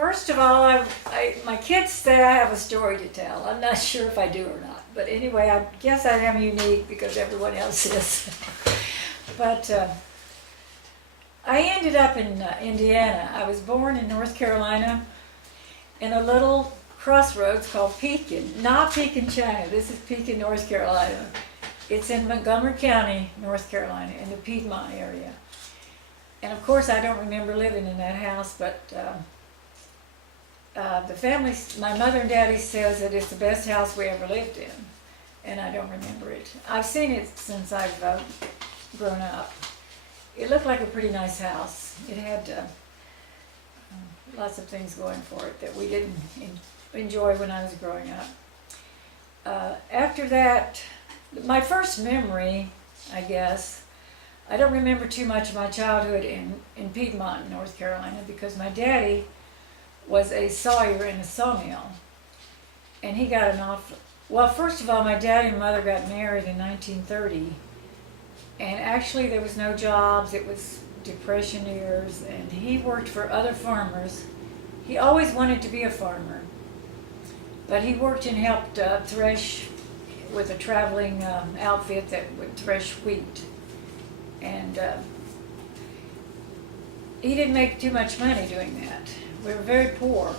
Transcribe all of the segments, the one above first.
First of all, my kids say I have a story to tell. I'm not sure if I do or not. But anyway, I guess I am unique because everyone else is. But I ended up in Indiana. I was born in North Carolina in a little crossroads called Pekin. Not Pekin, China. This is Pekin, North Carolina. It's in Montgomery County, North Carolina, in the Piedmont area. And of course, I don't remember living in that house, but the family, my mother and daddy says that it's the best house we ever lived in, and I don't remember it. I've seen it since I've grown up. It looked like a pretty nice house. It had lots of things going for it that we didn't enjoy when I was growing up. After that, my first memory, I guess, I don't remember too much of my childhood in Piedmont, North Carolina, because my daddy was a sawyer in a sawmill, and he got an awful. Well, first of all, my daddy and mother got married in 1930, and actually there was no jobs. It was Depression years, and he worked for other farmers. He always wanted to be a farmer, but he worked and helped thresh with a traveling outfit that would thresh wheat. And he didn't make too much money doing that. We were very poor.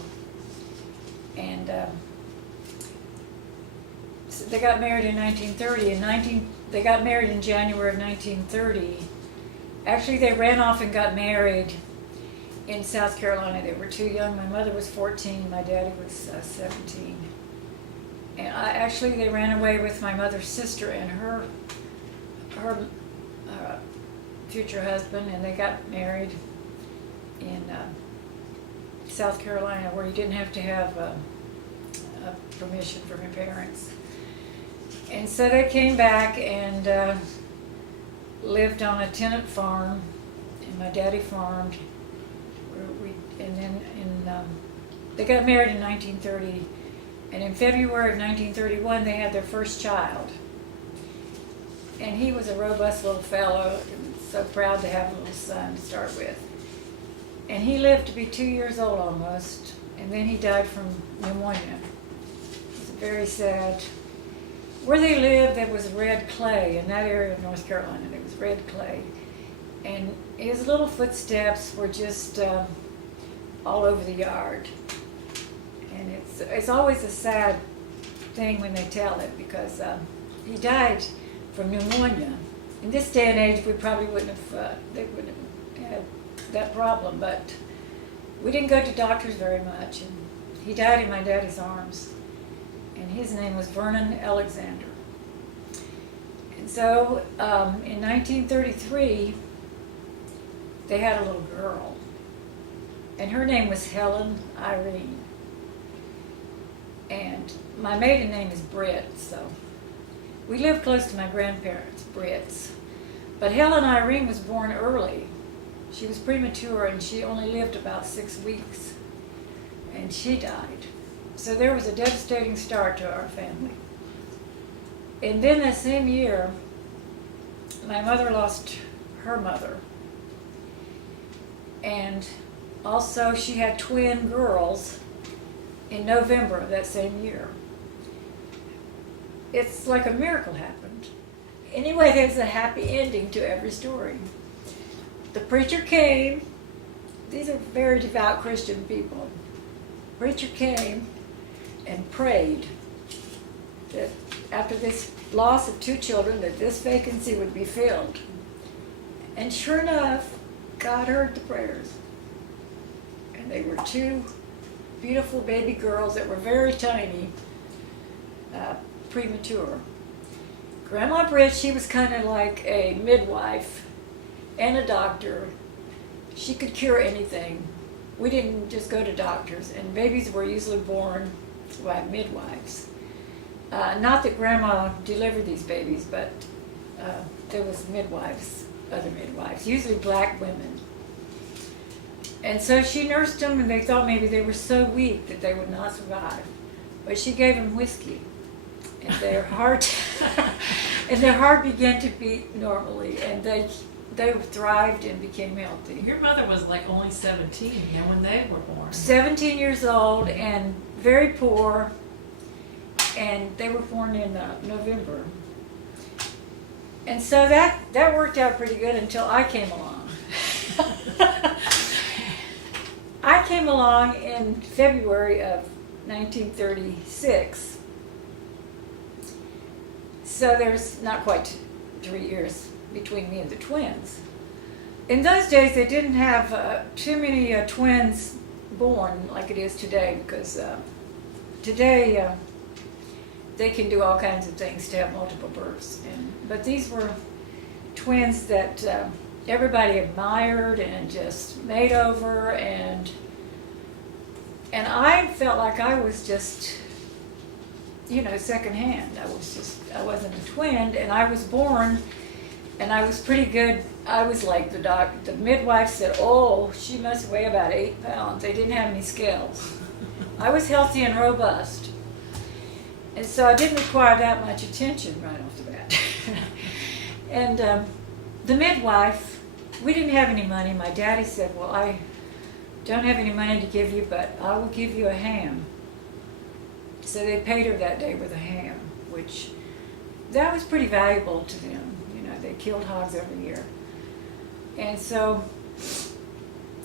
And so they got married in 1930. They got married in January of 1930. Actually, they ran off and got married in South Carolina. They were too young. My mother was 14. My daddy was 17. And they ran away with my mother's sister and her future husband, and they got married in South Carolina, where you didn't have to have a permission from your parents. And so they came back and lived on a tenant farm, and my daddy farmed. And then they got married in 1930, and in February of 1931 they had their first child. And he was a robust little fellow, and so proud to have a little son to start with. And he lived to be 2 years old almost, and then he died from pneumonia. It was very sad. Where they lived, there was red clay. In that area of North Carolina, there was red clay. And his little footsteps were just all over the yard. And it's always a sad thing when they tell it, because he died from pneumonia. In this day and age, we probably wouldn't have, they wouldn't have had that problem, but we didn't go to doctors very much, and he died in my daddy's arms, and his name was Vernon Alexander. And so in 1933, they had a little girl, and her name was Helen Irene, and my maiden name is Britt, so we lived close to my grandparents, Britts. But Helen Irene was born early. She was premature, and she only lived about 6 weeks, and she died. So there was a devastating start to our family. And then that same year, my mother lost her mother. And also she had twin girls in November of that same year. It's like a miracle happened. Anyway, there's a happy ending to every story. The preacher came. These are very devout Christian people. The preacher came and prayed that after this loss of 2 children, that this vacancy would be filled. And sure enough, God heard the prayers. And they were 2 beautiful baby girls that were very tiny, premature. Grandma Britt, she was kind of like a midwife and a doctor. She could cure anything. We didn't just go to doctors, and babies were usually born by midwives. Not that Grandma delivered these babies, but there was midwives, other midwives, usually black women. And so she nursed them, and they thought maybe they were so weak that they would not survive. But she gave them whiskey, and their heart began to beat normally, and they they thrived and became healthy. Your mother was like only 17 and when they were born. 17 years old and very poor, and they were born in November. And so that worked out pretty good until I came along. I came along in February of 1936. So there's not quite 3 years between me and the twins. In those days, they didn't have too many twins born like it is today, because today they can do all kinds of things to have multiple births. But these were twins that everybody admired and just made over, and I felt like I was just, secondhand. I wasn't a twin, and I was born, and I was pretty good. I was like the midwife said, oh, she must weigh about 8 pounds. They didn't have any scales. I was healthy and robust. And so I didn't require that much attention right off the bat. And the midwife, we didn't have any money. My daddy said, well, I don't have any money to give you, but I will give you a ham. So they paid her that day with a ham, which that was pretty valuable to them. They killed hogs every year. And so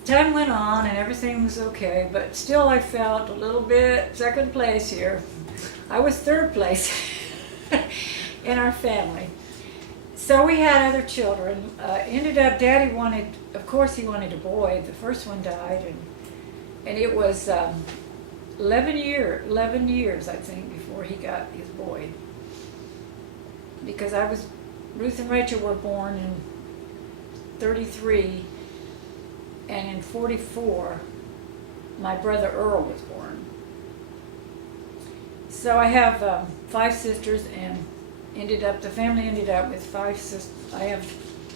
time went on and everything was okay, but still I felt a little bit second place here. I was third place in our family. So we had other children. Ended up, Daddy wanted, of course he wanted a boy. The first one died, and it was 11 years, I think, before he got his boy. Because Ruth and Rachel were born in 33, and in 44, my brother Earl was born. So I have 5 sisters, and the family ended up with 5 sisters.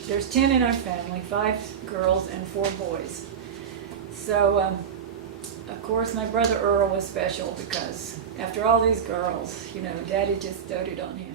There's 10 in our family, 5 girls and 4 boys. So, of course, my brother Earl was special because after all these girls, Daddy just doted on him.